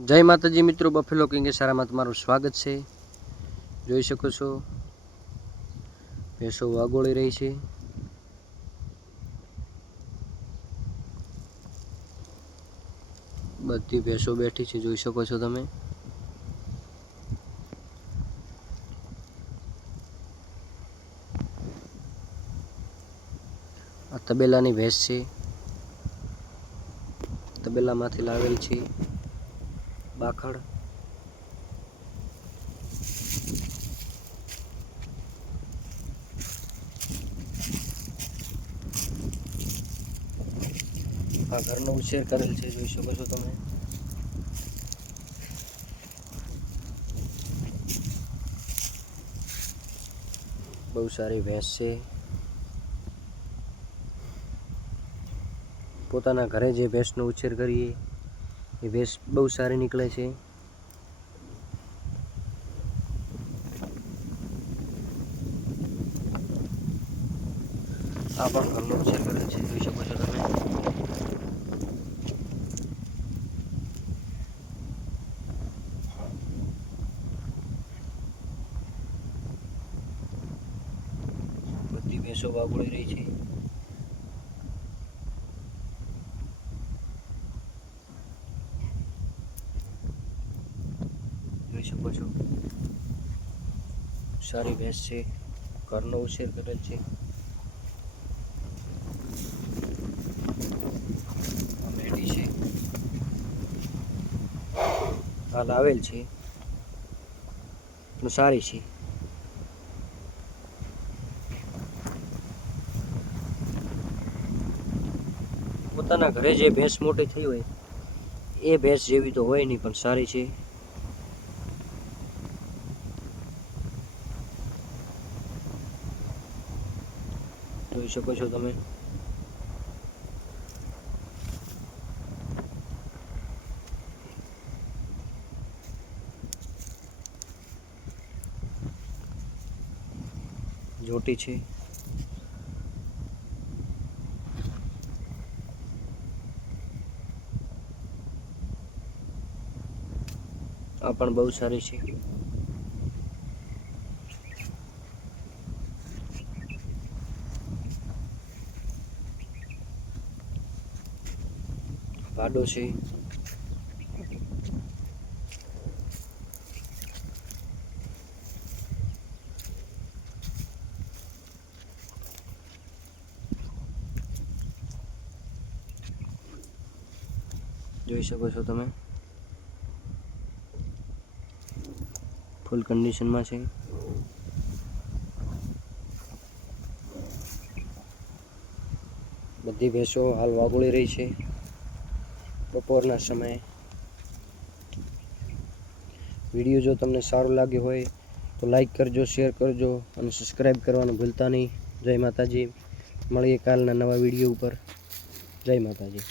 जय माताजी मित्रों, बफेलो किंग सारा में तमारुं स्वागत है। जोई शको छो भैंसो वागोળી रही है। बधी भैंसो बैठी है, जोई शको छो तमे। आ तबेलानी भैंस है, तबेला मांथी लावेल छे बाखड़। आ घरनो उछेर करेल छे, जोई शको छो तमे। बहुत सारी भैंस है। पोताना घरे जे भैंसनो उछेर करीए ए भैंस बहुत सारी निकळे छे। आ पण घरनो उछेर करेल छे, जोई शको छो तमे। बधी भैंसो वागोળી रही छे। જોઈ શકો છો સારી ભેંસ છે, ઘરનો ઉછેર કરેલ છે। આ મેડી છે, આ લાવેલ છે, પણ સારી છે। પોતાના ઘરે જે ભેંસ મોટી થઈ હોય એ ભેંસ જેવી તો હોય નહીં, પણ સારી છે। જોઈ શકો છો તમે। જોટી છે, આ પણ બહુ સારી છે। પાડો છે, જોઈ શકો છો તમે। ફૂલ કન્ડિશનમાં છે। બધી ભેંસો હાલ વાગોળી રહી છે બપોરના સમયે। વિડીયો જો તમને સારો લાગ્યો હોય તો લાઈક કરજો, શેર કરજો અને સબસ્ક્રાઈબ કરવાનું ભૂલતા નહીં। જય માતાજી, મળીએ કાલના નવા વિડીયો ઉપર। જય માતાજી।